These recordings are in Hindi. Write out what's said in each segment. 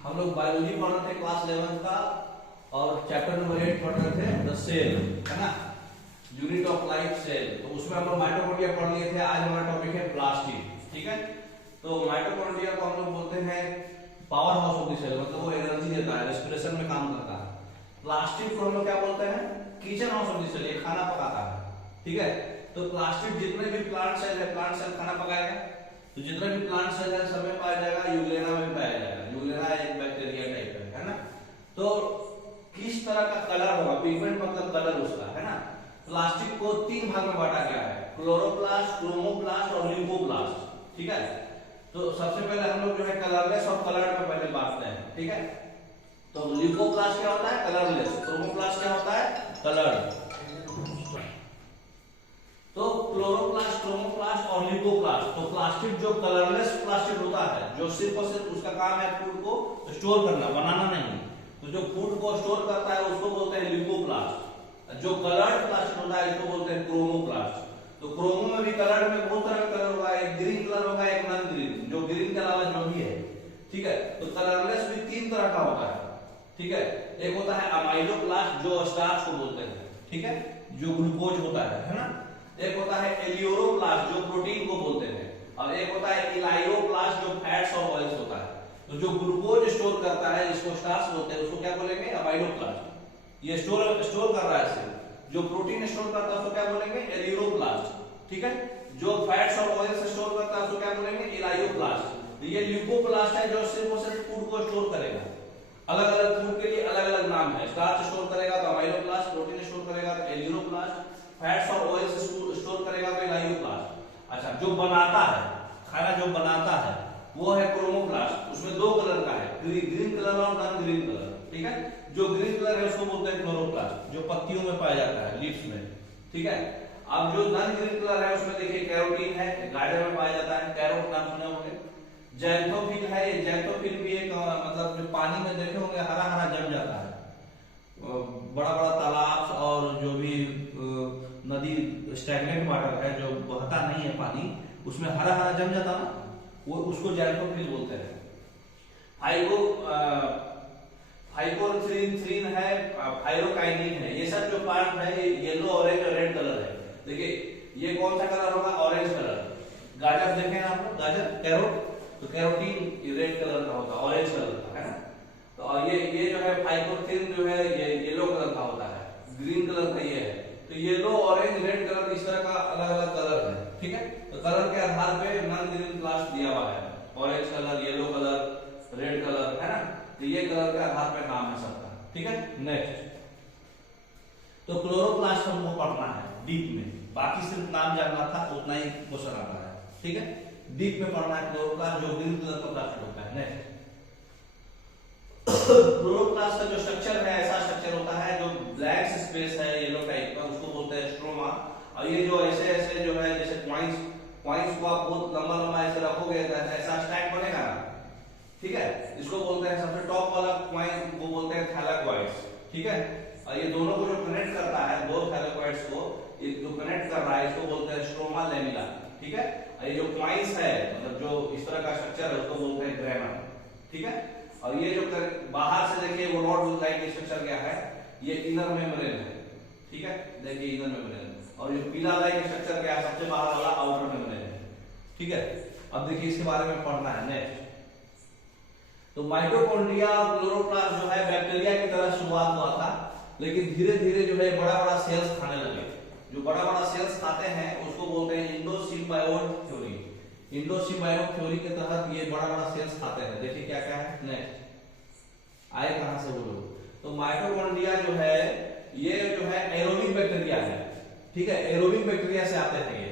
हम लोग बायोलॉजी पढ़ रहे थे क्लास 11 का और चैप्टर नंबर 8 पढ़ रहे थे द सेल, है ना, यूनिट ऑफ लाइफ सेल। तो उसमें हम लोग माइटोकॉन्ड्रिया पढ़ लिए थे। आज हमारा टॉपिक है प्लास्टिड, ठीक है। तो माइटोकॉन्ड्रिया को हम लोग बोलते हैं power house of the cell, मतलब वो एनर्जी देता है, रेस्पिरेशन में काम करता है। प्लास्टिड को हम लोग क्या बोलते हैं, kitchen house of the cell, ये खाना पकाता है, ठीक है। तो प्लास्टिड जितने भी प्लांट सेल है, प्लांट सेल खाना पकाएगा, तो जितने भी प्लांट सेल है सब में पाया जाएगा, यूग्लेना में पाया जाएगा। यूग्लेना एक बैक्टीरिया टाइप है ना। तो किस तरह का कलर होगा, पिगमेंट मतलब कलर उसका, है ना। प्लास्टिक को 3 भाग में बांटा गया है, क्लोरोप्लास्ट, क्रोमोप्लास्ट और ल्यूकोप्लास्ट, ठीक है। तो सबसे पहले हम लोग जो है कलरलेस और कलर्ड में पहले बांटते हैं, ठीक है। तो ल्यूकोप्लास्ट क्या होता है, कलरलेस। क्रोमोप्लास्ट क्या होता है, कलर्ड। तो क्लोरोप्लास्ट, क्रोमोप्लास्ट और ल्यूकोप्लास्ट। तो प्लास्टिक जो कलरलेस प्लास्टिक होता है, जो सिर्फ और सिर्फ उसका काम है फूड को स्टोर करना, बनाना नहीं, तो जो फूड को स्टोर करता है उसको बोलते हैं ल्यूकोप्लास्ट। जो कलर्ड प्लास्टिक होता है इसको बोलते हैं क्रोमोप्लास्ट। तो क्रोमो में भी कलर्ड में बहुत तरह का कलर होगा, एक ग्रीन कलर होगा, एक नॉन ग्रीन, जो ग्रीन के अलावा जो भी है, ठीक है। तो कलरलेस भी 3 तरह का होता है, ठीक है। एक होता है अमाइलोप्लास्ट जो स्टार्च को बोलते हैं, ठीक है, जो ग्लूकोज होता है ना। एक होता है एलियोरोप्लास्ट जो प्रोटीन को बोलते हैं, और एक होता है इलायोप्लास्ट जो फैट्स और ऑयल्स होता है। तो जो ग्लूकोज स्टोर करता है, जिसको स्टार्च बोलते हैं, उसको क्या बोलेंगे, अमाइलोप्लास्ट। ये स्टोर कर रहा है सिर्फ। जो प्रोटीन स्टोर करता है उसको क्या बोलेंगे, एलियोरोप्लास्ट, ठीक है। जो फैट्स और ऑयल्स स्टोर करता है उसको क्या बोलेंगे, इलायोप्लास्ट। ये ल्यूकोप्लास्ट है जो सिर्फ और सिर्फ फूड को स्टोर करेगा। अलग अलग फूड के लिए अलग अलग नाम है। स्टार्च स्टोर करेगा तो अमाइलोप्लास्ट, प्रोटीन स्टोर करेगा तो एलियोप्लास्ट, फैट्स और ऑयल्स स्टोर करेगा तो इलायोप्लास्ट। अच्छा, जो बनाता है खाना, जो बनाता है वो है क्रोमोप्लास्ट। उसमें 2 कलर का है, ग्रीन कलर और नॉन ग्रीन कलर, ठीक है। जो ग्रीन कलर है उसको बोलते हैं क्लोरोप्लास्ट, जो पत्तियों में पाया जाता है, लीव्स में, ठीक है। अब जो नॉन ग्रीन कलर है उसमें देखिए कैरोटीन है, गाजर में पाया जाता है, कैरोट नाम सुने होंगे। जैंथोफिल है, जैंथोफिल भी एक मतलब जो पानी में देखे होंगे हरा हरा जम जाता है, बड़ा बड़ा तालाब और जो भी नदी स्टैग्नेंट वाटर है, जो बहता नहीं है पानी, उसमें हरा हरा जम जाता ना, वो उसको जैंथोफिल बोलते हैं। फाइकोथ्रीन है, फाइरोकाइनिन है, ये सब जो पार्ट है ये येलो, ऑरेंज और रेड कलर है। देखिए ये कौन सा कलर होगा, ऑरेंज कलर। गाजर देखें आप लोग, गाजर कैरोट, तो कैरोटीन रेड कलर का होता है, ऑरेंज कलर का, है ना। तो ये जो है फाइकोथ्रीन जो है ये येलो कलर का होता है, ग्रीन कलर का ये है। तो येलो, ऑरेंज, रेड कलर इस तरह का अलग अलग कलर है, ठीक है। तो कलर के आधार पे नॉन ग्रीन प्लास्ट दिया हुआ है, orange colour, yellow colour, red colour, है ना। तो ये कलर के आधार पे नाम है सबका, ठीक है। नेक्स्ट, तो क्लोरोप्लास्ट हमको पढ़ना है डीप में, बाकी सिर्फ नाम जानना था, उतना ही क्वेश्चन आता है, ठीक है। डीप में पढ़ना है क्लोरोप्लास्ट, जो ग्रीन कलर का प्लास्ट होता है। नेक्स्ट, क्लोरोप्लास्ट का जो स्ट्रक्चर है ऐसा स्ट्रक्चर होता है जो ब्लैक स्पेस है येलो टाइप का, उसको बोलते हैं स्ट्रोमा। और ये जो ऐसे ऐसे जो है जैसे पॉइंट्स को आप बहुत लंबा लंबा ऐसे रखोगे तो ऐसा स्टैक बनेगा ना, ठीक है। इसको बोलते हैं, सबसे टॉप वाला पॉइंट को बोलते हैं थैलेकोइड्स, ठीक है। और ये दोनों को जो कनेक्ट करता है, दो थैलेकोइड्स को ये जो कनेक्ट कर रहा है इसको बोलते हैं स्ट्रोमा लेमिना, ठीक है। और ये जो पॉइंट्स है मतलब जो इस तरह का स्ट्रक्चर है उसको बोलते हैं ग्रेना, ठीक है। और ये जो बाहर से देखिए वो रॉड लाइक स्ट्रक्चर क्या है, ये इनर मेम्ब्रेन है, ठीक है। देखिए इनर मेम्ब्रेन, और ये पीला लाइक स्ट्रक्चर क्या है, सबसे बाहर वाला आउटर मेम्ब्रेन है, ठीक है। अब देखिए इसके बारे में पढ़ना है। नेक्स्ट, तो माइटोकॉन्ड्रिया और क्लोरोप्लास्ट जो है बैक्टीरिया की तरह शुरुआत हुआ था, लेकिन धीरे धीरे जो है बड़ा बड़ा सेल्स खाने लगे। जो बड़ा बड़ा सेल्स खाते हैं उसको बोलते हैं इंडोसिम्बायोट थ्योरी। इंडोसिम्बायोट थ्योरी के तहत ये बड़ा बड़ा सेल्स खाते हैं। देखिए क्या क्या है। नेक्स्ट, आए कहां से बोलो। तो माइटोकॉन्ड्रिया जो है ये जो है एरोबिक बैक्टीरिया है, ठीक है। एरोबिक बैक्टीरिया से आते हैं ये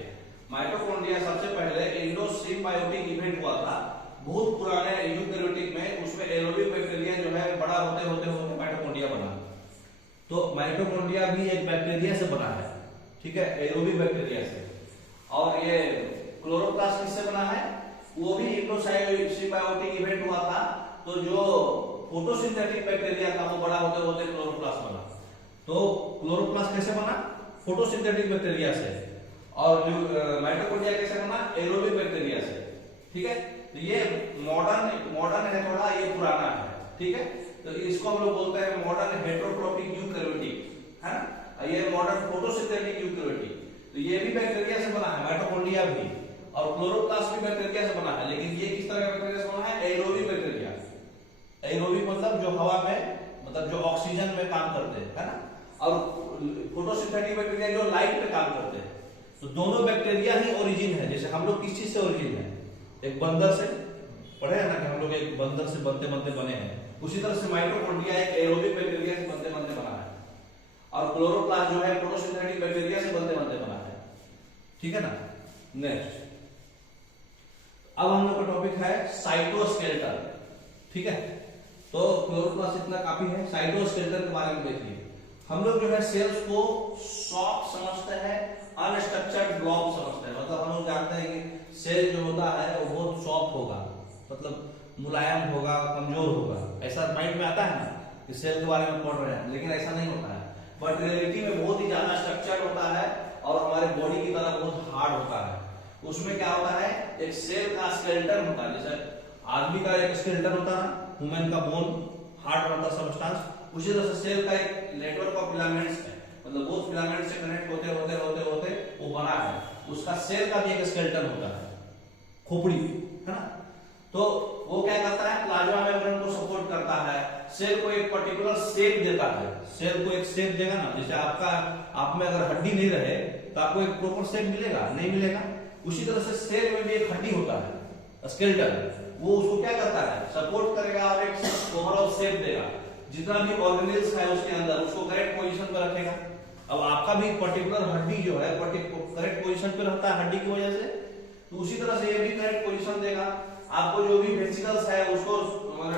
माइटोकॉन्ड्रिया। सबसे पहले इंडोसिम्बायोटिक इवेंट हुआ था बहुत पुराने यूकेरियोटिक में, उसमें एरोबिक बैक्टीरिया जो है बड़ा होते होते होते माइटोकॉन्ड्रिया बना। तो माइटोकॉन्ड्रिया भी एक बैक्टीरिया से बना है, ठीक है, एरोबिक बैक्टीरिया से। और ये क्लोरोप्लास्ट किससे बना है, वो भी इंडोसिम्बायोटिक इवेंट हुआ था। तो जो फोटोसिंथेटिक बैक्टीरिया था वो बड़ा होते होते क्लोरोप्लास्ट बना। तो क्लोरोप्लास्ट कैसे बना, फोटोसिंथेटिक बैक्टीरिया से। और माइटोकॉन्ड्रिया कैसे बना, एरोबिक बैक्टीरिया से, ठीक है। तो ये मॉडर्न है थोड़ा, ये पुराना है, ठीक है। तो इसको हम लोग बोलते हैं मॉडर्न हेटरोट्रोपिक यूकैरियोटिक, है ना। ये मॉडर्न फोटोसिंथेटिक यूकैरियोटिक। तो ये भी बैक्टीरिया से बना है, माइटोकॉन्ड्रिया भी, और क्लोरोप्लास्ट भी बैक्टीरिया से बना है। लेकिन ये किस तरह का बैक्टीरिया से बना है? Aerobic bacteria. एरोबिक मतलब जो हवा में, मतलब जो ऑक्सीजन में काम करते हैं, है ना। और फोटोसिंथेटिक बैक्टीरिया जो लाइट में काम करते हैं। तो दोनों बैक्टीरिया ही ओरिजिन है। जैसे हम लोग किस चीज से ओरिजिन है? एक बंदर से, पढ़े है ना कि हम लोग एक बंदर से बनते बनते बने हैं। उसी तरह से माइटोकॉन्ड्रिया एक एरोबिक बैक्टीरिया से बनते बनते बना है, और क्लोरोप्लास्ट जो है फोटोसिंथेटिक बैक्टीरिया से बनते बनते बना है, ठीक है ना। नेक्स्ट, अब हम लोग का टॉपिक है साइटोस्केलेटन, ठीक है। तो क्लोरोप्लास्ट इतना काफी है। साइटोस्केलेटन के बारे में देखिए। हम लोग जो है सेल्स को सॉफ्ट समझते हैं, अनस्ट्रक्चर्ड ब्लॉक समझते हैं। मतलब हम लोग जानते हैं कि सेल जो होता है वो बहुत सॉफ्ट होगा, मतलब मुलायम होगा, कमजोर होगा, ऐसा माइंड में आता है ना कि सेल के बारे में पढ़ रहे हैं। लेकिन ऐसा नहीं होता है, बट रियलिटी में बहुत ही ज्यादा स्ट्रक्चर्ड होता है और हमारे बॉडी की तरह बहुत हार्ड होता है। उसमें क्या होता है? एक सेल का स्केलेटन होता है। जैसे आदमी का एक स्केलेटन होता है, ह्यूमन का बोन, हार्ड रहता सब्सटेंस, उसी तरह से सेल का एक नेटवर्क ऑफ फिलामेंट्स है। मतलब वो फिलामेंट से कनेक्ट होते होते होते होते वो बना है। उसका सेल का भी एक स्केलेटन होता है, खोपड़ी, है ना। तो वो क्या करता है? प्लाज्मा मेम्ब्रेन को सपोर्ट करता है, सेल को एक पर्टिकुलर शेप देता है। सेल को एक शेप देगा ना, जैसे आपका, आप में अगर हड्डी नहीं रहे तो आपको एक प्रॉपर शेप मिलेगा? नहीं मिलेगा। उसी तरह से सेल में भी एक हड्डी होता है, स्केलेटन। वो उसको क्या करता है? सपोर्ट करेगा और एक ओवरऑल शेप देगा। जितना भी ऑर्गेनेल्स है उसके अंदर उसको करेक्ट पोजीशन पर रखेगा। अब आपका भी पर्टिकुलर हड्डी जो है करेक्ट पोजीशन पे रहता है हड्डी की वजह से, तो उसी तरह से ये भी करेक्ट पोजीशन देगा। आपको जो भी वेसिकल्स है उसको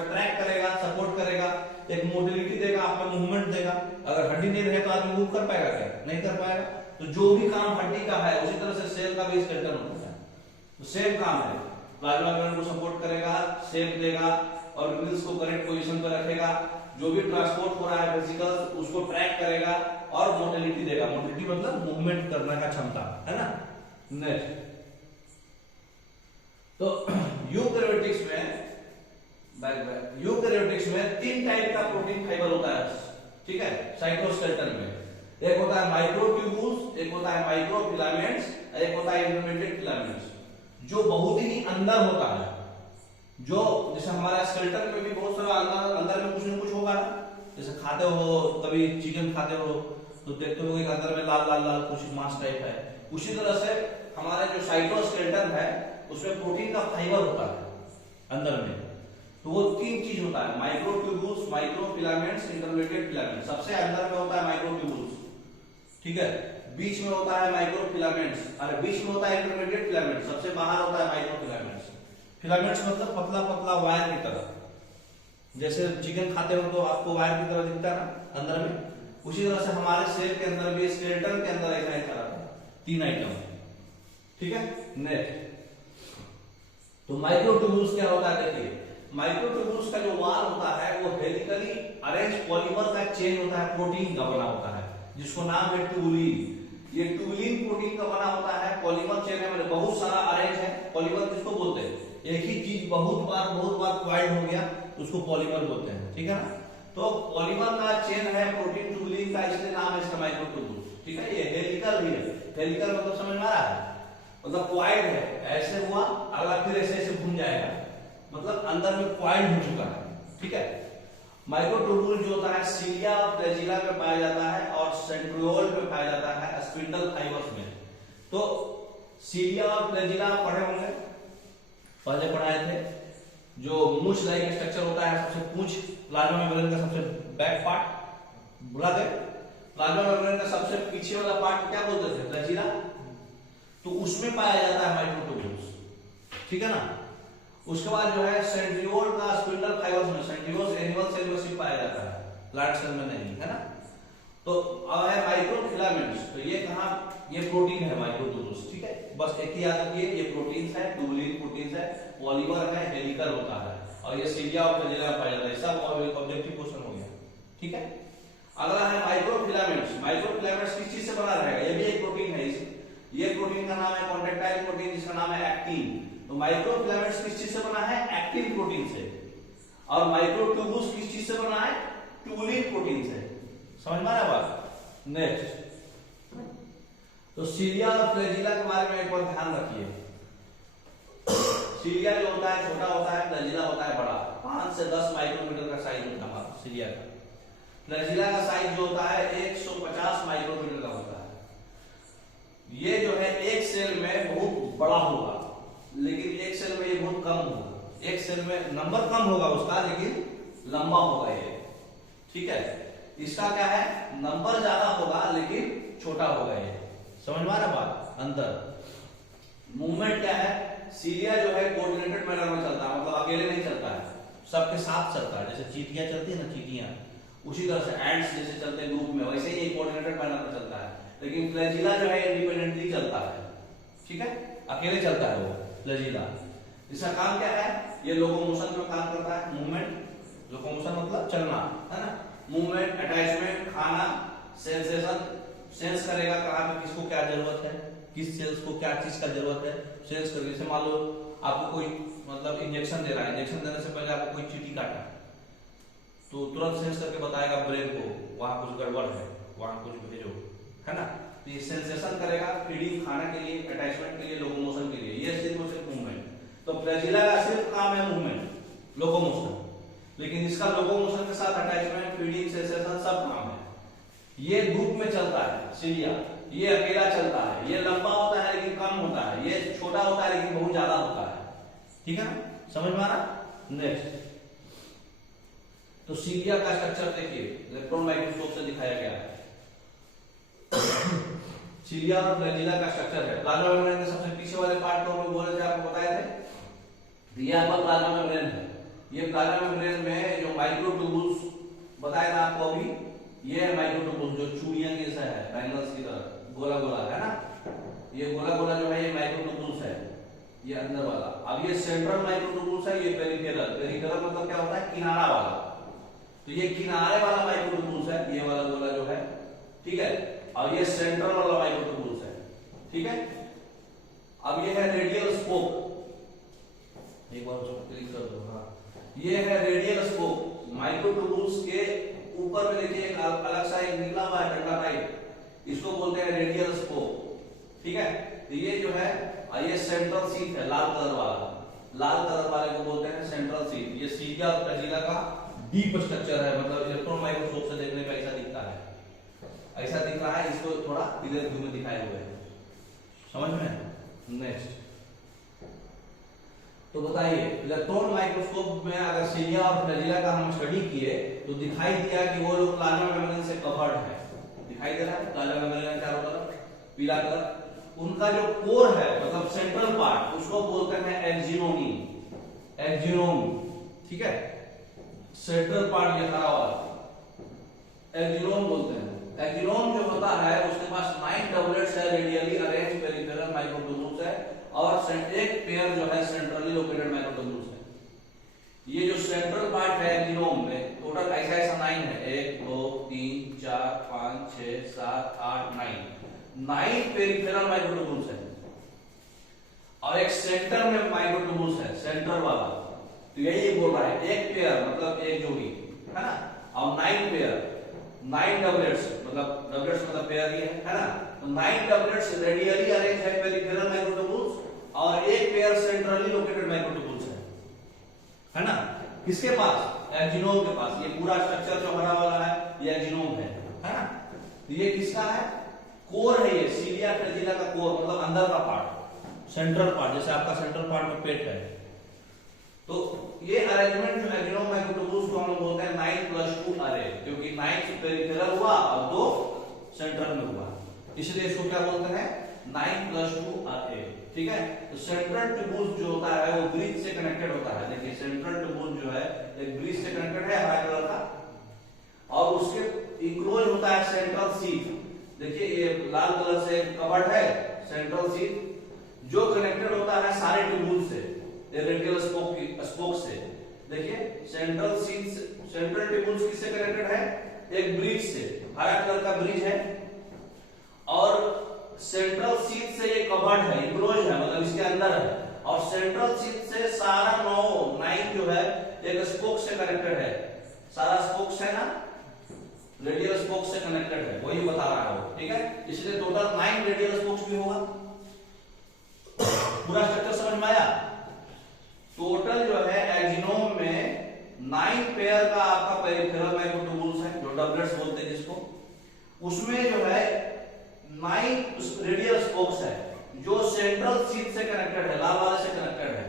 ट्रैक करेगा, सपोर्ट करेगा, एक मोटिलिटी देगा, आपका मूवमेंट देगा। अगर हड्डी नहीं रहे तो आदमी मूव कर पाएगा क्या? नहीं कर पाएगा। तो जो भी काम हड्डी का है उसी तरह से सेल का भी स्केलेटन होता है। तो सेम काम है, प्लाज्मा मेम्ब्रेन को सपोर्ट करेगा, शेप देगा, ऑर्गेनेल्स को करेक्ट पोजीशन पर रखेगा, जो भी ट्रांसपोर्ट हो रहा है वेसिकल्स उसको ट्रैक करेगा और मोटिलिटी देगा। मोटिलिटी मतलब मूवमेंट करने का क्षमता, है ना। नेक्स्ट, तो यूकैरियोटिक्स में 3 टाइप का प्रोटीन फाइबर होता है, ठीक है, साइटोस्केलेटन में। एक होता है माइक्रोट्यूब्यूल्स, एक होता है माइक्रोफिलामेंट्स, एक होता है इंटरमीडिएट फिलामेंट्स, जो बहुत ही अंदर होता है। जो जैसे हमारे स्केलेटन में भी बहुत सारा अंदर में कुछ न कुछ होगा ना। जैसे खाते हो, कभी चिकन खाते हो तो देखते हो कि अंदर में लाल लाल लाल कुछ मांस टाइप है। उसी तरह से हमारे जो साइटोस्केलेटन है उसमें प्रोटीन का फाइबर होता है अंदर में। तो वो 3 चीज होता है, माइक्रोट्यूब्यूल्स, माइक्रोफिलामेंट्स, इंटरमीडिएट फिलामेंट्स। सबसे अंदर में होता है माइक्रोट्यूब्यूल्स, ठीक है, बीच में होता है माइक्रोफिलामेंट्स, अरे बीच में होता है इंटरमीडिएट फिलामेंट्स, सबसे बाहर होता है माइक्रोफिलामेंट्स। फिलामेंट्स मतलब पतला पतला वायर की तरह। जैसे चिकन खाते हो तो आपको वायर की तरह दिखता है ना अंदर में, उसी तरह से हमारे सेल के अंदर भी, स्केलेटन के अंदर ऐसा रहता है। 3 आइटम, ठीक है। नेक्स्ट, तो माइक्रोट्यूब्यूल्स क्या होता है? देखिए, माइक्रोट्यूब्यूल्स का जो वाल होता है वो हेलिकली अरेंज पॉलीमर का चेन होता है, प्रोटीन का बना होता है, जिसको नाम है ट्यूबुलिन। ये ट्यूबुलिन प्रोटीन का बना होता है, पॉलीमर चेन है, मतलब बहुत सारा अरेंज है। पॉलीमर किसको बोलते हैं? एक ही चीज बहुत बार क्वाइल्ड हो गया तो उसको पॉलीमर बोलते हैं, ठीक है ना। तो पॉलीमर का चेन है प्रोटीन ट्यूबुलिन का, इसलिए नाम है इसका माइक्रोट्यूब्यूल्स, ठीक है। ये हेलिकल भी है। हेलिकल मतलब समझ में आ रहा है? मतलब क्वाइल्ड है, ऐसे हुआ, अगला फिर ऐसे ऐसे घूम जाएगा, मतलब अंदर में क्वाइल्ड हो चुका है, ठीक है। माइक्रोट्यूब्यूल जो होता है सीलिया और फ्लैजिला में पाया जाता है और सेंट्रियोल में पाया जाता है, स्पिंडल फाइबर्स में। तो सीलिया और फ्लैजिला पढ़े होंगे, पहले पढ़ाए थे। जो मूछ लाइक स्ट्रक्चर होता है, सबसे पूंछ प्लाज्मा मेम्ब्रेन का सबसे बैक पार्ट, भुला गए? प्लाज्मा मेम्ब्रेन का सबसे पीछे वाला पार्ट क्या बोलते थे? फ्लैजिला। तो उसमें पाया जाता है माइक्रोट्यूब्यूल्स, ठीक है ना। उसके बाद जो है सेंट्रियोल का स्पिंडल फाइबर्स में, सेंट्रियोल्स एनिमल सेल में सिर्फ पाया जाता है, प्लांट सेल में नहीं, है ना। तो अब है माइक्रोफिलामेंट्स। तो ये कहां? ये प्रोटीन है माइक्रोट्यूब्यूल्स, ठीक है। बस एक ही याद रखिए, ये प्रोटीन्स है, ट्यूबुलिन प्रोटीन्स है, पॉलीमर है, हेलिकल होता है, और ये सीलिया और फ्लैजिला में पाया जाता है। सब ऑब्जेक्टिव क्वेश्चन हो गया, ठीक है। अगला है माइक्रोफिलामेंट्स। माइक्रोफिलामेंट्स किस चीज से बना रहेगा? ये भी एक प्रोटीन है। ये प्रोटीन का नाम है कॉन्ट्रैक्टाइल प्रोटीन, जिसका नाम है एक्टिन। तो माइक्रोफिलामेंट्स किस चीज से बना है? एक्टिन प्रोटीन से। और माइक्रोट्यूबुल्स किस चीज से बना है? ट्यूबुलिन प्रोटीन से। समझ में आया बात? नेक्स्ट, तो सीलिया और फ्लैजिला के बारे में एक बार ध्यान रखिए। सीलिया जो होता है छोटा होता है, फ्लैजिला होता है बड़ा, 5 से 10 माइक्रोमीटर का साइज होता है सीलिया का। फ्लैजिला का साइज जो होता है 150 माइक्रोमीटर का होता है। ये जो है एक सेल में बहुत बड़ा होगा, लेकिन एक सेल में ये बहुत कम होगा। एक सेल में नंबर कम होगा उसका, लेकिन लंबा होगा ये। ठीक है, इसका क्या है, नंबर ज्यादा होगा लेकिन छोटा होगा ये। समझ में आ रहा बात? अंतर मूवमेंट क्या है, सीलिया जो है कोऑर्डिनेटेड मैनर में चलता है, मतलब अकेले नहीं चलता है, सबके साथ चलता है। जैसे चींटियां चलती है ना, चींटियां उसी तरह से एंट्स जैसे चलते हैं ग्रुप में, वैसे ही कोऑर्डिनेटेड मैनर में चलता है। लेकिन फ्लैजिला जो है इंडिपेंडेंटली चलता है। ठीक है, अकेले चलता है वो फ्लैजिला। इसका काम क्या है, ये लोकोमोशन में काम करता है। मूवमेंट, लोकोमोशन मतलब चलना, है ना। मूवमेंट, अटैचमेंट, खाना, सेंसेशन, सेंस करेगा कहाँ पे किसको क्या जरूरत है, किस सेल्स को क्या चीज का जरूरत है, सेंस करके। जैसे मान लो आपको कोई मतलब इंजेक्शन दे रहा है, इंजेक्शन देने से पहले आपको कोई चींटी काटा तो तुरंत सेंस करके बताएगा ब्रेन को वहां कुछ गड़बड़ है, वहां कुछ भेजो, है ना। तो ये सेंसेशन करेगा फीडिंग, खाने के लिए, अटैचमेंट के लिए, लोकोमोशन के लिए। ये सिर्फ और सिर्फ मूवमेंट। तो फ्लैजिला का सिर्फ काम है मूवमेंट, लोकोमोशन, लेकिन इसका लोकोमोशन के साथ अटैचमेंट, फीडिंग, सेंसेशन सब काम है। ये ग्रुप में चलता है सीलिया, ये अकेला चलता है। ये लंबा होता है लेकिन कम होता है, ये छोटा होता है लेकिन बहुत ज्यादा होता है। ठीक है ना, समझ में आ रहा? नेक्स्ट, तो सीलिया का स्ट्रक्चर देखिए, इलेक्ट्रॉन माइक्रोस्कोप से दिखाया गया है। सीलिया और फ्लैजिला का स्ट्रक्चर है। प्लाज्मा मेम्ब्रेन के सबसे पीछे वाले पार्ट को हम लोग बोले थे, आपको बताए थे। ये आपका प्लाज्मा मेम्ब्रेन है। ये प्लाज्मा मेम्ब्रेन में जो माइक्रोट्यूबुल्स बताया था आपको अभी, ये है माइक्रोट्यूबुल्स जो चूड़ियां की जैसा है, बैंगल्स की तरह गोला गोला, है ना। ये गोला गोला जो है ये माइक्रोट्यूबुल्स है, ये अंदर वाला। अब ये सेंट्रल माइक्रोट्यूबुल्स है, ये पेरिफेरल। पेरिफेरल मतलब क्या होता है, किनारा वाला। तो ये किनारे वाला माइक्रोट्यूबुल्स है, ये वाला गोला जो है, ठीक है। और ये सेंट्रल वाला माइक्रोट्यूबुल्स है, ठीक है। अब ये है रेडियल स्पोक, एक बार उसको क्लिक कर दो। हाँ, ये है रेडियल स्पोक। माइक्रोट्यूबुल्स के ऊपर में देखिए एक अलग सा एक निकला हुआ है डंडा टाइप, इसको बोलते हैं रेडियल स्पोक, ठीक है। तो ये जो है, ये सेंट्रल सीट है, लाल कलर वाला। लाल कलर वाले को बोलते हैं सेंट्रल सीट। ये सीलिया और फ्लैजिला का डीप स्ट्रक्चर है, मतलब इलेक्ट्रॉन माइक्रोस्कोप से देखने पे ऐसा दिखता है, ऐसा दिख रहा है। इसको थोड़ा क्लियर व्यू में दिखाए हुए हैं, समझ में? नेक्स्ट, तो बताइए इलेक्ट्रॉन माइक्रोस्कोप में अगर सीलिया और फ्लैजिला का हम स्टडी किए तो दिखाई दिया कि वो लोग प्लाज्मा मेम्ब्रेन से कवर्ड है। दिखाई दे रहा है प्लाज्मा मेम्ब्रेन चारों तरफ पीला कलर। उनका जो कोर है, मतलब सेंट्रल पार्ट, उसको बोलते हैं एक्जिनोमी, एक्जिनोम, ठीक है। सेंट्रल पार्ट ये हरा वाला एक्जिनोम बोलते हैं। एक्जिनोम जो होता है उसके पास 9 डबलेट्स है, रेडियली अरेंज पेरिफेरल माइक्रोट्यूबुल्स है, और एक पेयर जो है सेंट्रली लोकेटेड माइक्रोट्यूबुल्स है। ये जो सेंट्रल पार्ट है एक्जिनोम में टोटल ऐसा ऐसा 9 है, 1 2 3 4 5 6 7 8 9 पेरिफेरल माइक्रोट्यूबुल्स है, और एक सेंटर में माइक्रोट्यूबुल्स है, सेंट्रल वाला। तो यही बोल रहा है एक पेयर मतलब एक जोड़ी, है ना। और 9 पेयर, 9 डबलेट्स, मतलब डबलेट्स मतलब पेयर ही है ना। तो 9 डबलेट्स रेडियली अरेंज है पेरिफेरल माइक्रोट्यूबुल्स, और एक पेयर सेंट्रली लोकेटेड माइक्रोट्यूबुल्स है ना। किसके पास? एक्जिनोम के पास। ये पूरा स्ट्रक्चर जो हरा वाला है ये एक्जिनोम है ना। तो ये किसका है? कोर है। ये सीलिया फ्लैजिला का कोर, मतलब अंदर का पार्ट, सेंट्रल पार्ट, जैसे आपका सेंट्रल पार्ट में पेट है। तो ये अरेंजमेंट जो एक्जिनोम माइक्रोट्यूबुल्स को हम लोग बोलते हैं 9+2 अरे, क्योंकि 9 पेरिफेरल हुआ और 2 सेंट्रल में हुआ, इसलिए इसको क्या बोलते हैं? 9+2 अरे, ठीक है। तो सेंट्रल ट्यूबुल्स जो होता है वो ब्रिज से कनेक्टेड होता है। देखिए सेंट्रल ट्यूबुल जो है एक ब्रिज से कनेक्टेड है, हरा कलर का, और उसके इंक्लोज होता है सेंट्रल सीट। देखिए ये लाल कलर से कवर्ड है सेंट्रल सीट, जो कनेक्टेड होता है सारे ट्यूबुल से, रेडियल स्पोक से। देखिए सेंट्रल सीट, सेंट्रल ट्यूबुल्स किससे कनेक्टेड है? एक ब्रिज से, हरा कलर का ब्रिज है, और सेंट्रल सीट से ये कवर्ड है, इंक्लोज है, मतलब इसके अंदर है। और सेंट्रल सीट से सारा 9 जो है एक स्पोक से कनेक्टेड है, सारा स्पोक्स है ना, रेडियल स्पोक्स से कनेक्टेड है, वही बता रहा है वो, ठीक है। इसलिए टोटल 9 रेडियल स्पोक्स भी होगा। पूरा स्ट्रक्चर समझ में आया। टोटल जो है एक्जिनोम में 9 पेयर का आपका पेरिफेरल माइक्रोट्यूबुल्स है, जो डबलेट्स बोलते हैं जिसको, उसमें जो है 9 रेडियल स्पोक्स है जो सेंट्रल शीथ से कनेक्टेड है, लाल वाले से कनेक्टेड है,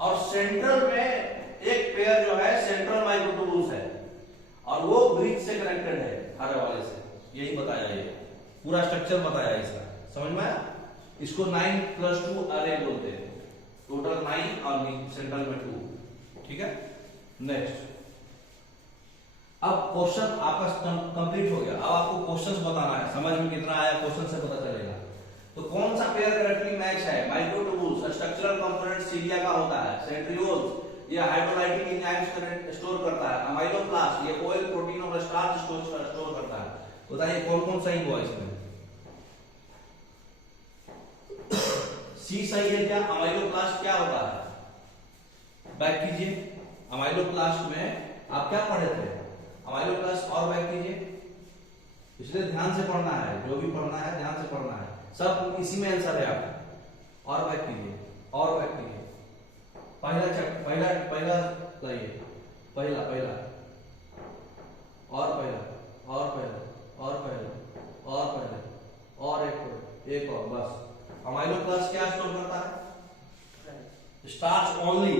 और सेंट्रल में एक पेयर जो है सेंट्रल माइक्रोट्यूबुल्स है और वो ब्रिज से कनेक्टेड है हरे वाले से। यही बताया, ये पूरा स्ट्रक्चर बताया इसका, समझ में आया। इसको 9+2 अरे बोलते हैं, टोटल 9 और सेंट्रल में 2, ठीक है। नेक्स्ट, अब क्वेश्चन आपका कंप्लीट हो गया। अब आपको क्वेश्चंस बताना है, समझ में कितना आया क्वेश्चन से पता चलेगा। तो कौन सा पेयर करेक्टली मैच है? माइक्रोट्यूबुल्स स्ट्रक्चरल कंपोनेंट सीलिया का होता है, सेंट्रियोल्स ये हाइड्रोलाइटिक एंजाइम्स स्टोर करता है, अमाइलोप्लास्ट ये ऑयल प्रोटीन और स्टार्च स्टोर करता है। बताइए कौन कौन सही हुआ इसमें? सी सही है क्या? अमाइलोप्लास्ट क्या होता है? बैक कीजिए, अमाइलोप्लास्ट में आप क्या पढ़े थे? अमाइलोप्लास्ट और बैक कीजिए, इसलिए ध्यान से पढ़ना है, जो भी पढ़ना है ध्यान से पढ़ना है, सब इसी में आंसर है आपका। और बैक कीजिए, और बैक कीजिए, पहला लाइए, पहला और पहला और पहला और पहला और पहला और एक और बस। अमाइलोप्लास्ट क्या स्टोर करता है? स्टार्च ओनली,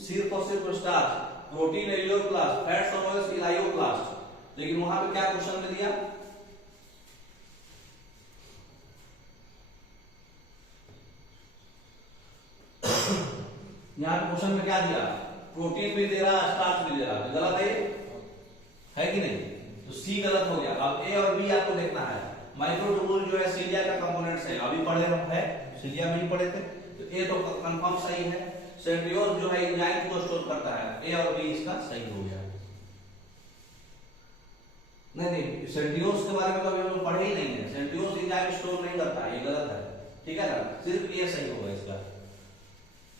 सिर्फ और सिर्फ स्टार्च। प्रोटीन एलियोप्लास्ट, फैट्स और ऑयल्स इलायोप्लास्ट। लेकिन वहां पे क्या क्वेश्चन में दिया? यहाँ क्वेश्चन में क्या दिया? प्रोटीन भी दे रहा, स्टार्च भी दे रहा, तो गलत है कि नहीं? तो सी गलत हो गया। अब ए और बी आपको देखना है। माइक्रोट्यूबुल जो है सीलिया का कंपोनेंट्स है, अभी पढ़े हम है, सीलिया में ही पढ़े थे, तो ए तो कंफर्म सही है। सेंट्रियोल्स जो है एंजाइम को स्टोर करता है, ए और बी इसका सही हो गया। नहीं, सेंट्रियोल्स के बारे में तो अभी हम पढ़े ही नहीं है, सेंट्रियोल्स एंजाइम स्टोर नहीं करता, ये गलत है, ठीक है ना। सिर्फ ये सही होगा इसका,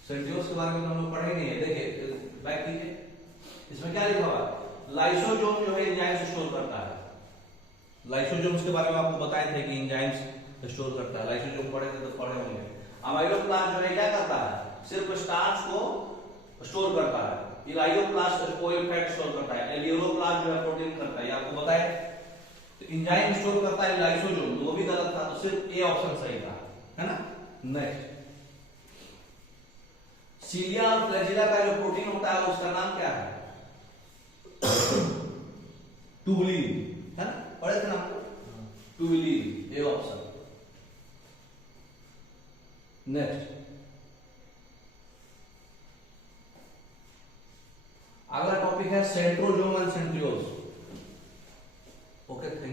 सेंट्रियोल्स के बारे में तो हम लोग पढ़े नहीं है। देखिए बैक कीजिए, इसमें क्या लिखा हुआ? लाइसोसोम जो है एंजाइम्स स्टोर करता है। लाइसोसोम्स के बारे में आपको बताए थे कि एंजाइम्स स्टोर करता है, लाइसोसोम पढ़े थे तो पढ़े होंगे। अमाइलोप्लास्ट जो है क्या करता है? सिर्फ स्टार्च को स्टोर करता है। इलायोप्लास्ट ऑयल फैट स्टोर करता है। एलियोप्लास्ट जो है प्रोटीन करता है, आपको बताया। तो एंजाइम स्टोर करता है लाइसोसोम, वो भी गलत था, तो सिर्फ ए ऑप्शन सही था, है ना। नेक्स्ट, सीलिया और फ्लैजिला का जो प्रोटीन होता है उसका नाम क्या है? ट्यूबुलिन, है ना, पढ़े थे ना आपको? Tubulin, A option. नेक्स्ट, अगला टॉपिक है सेंट्रोसोम एंड सेंट्रियोल्स।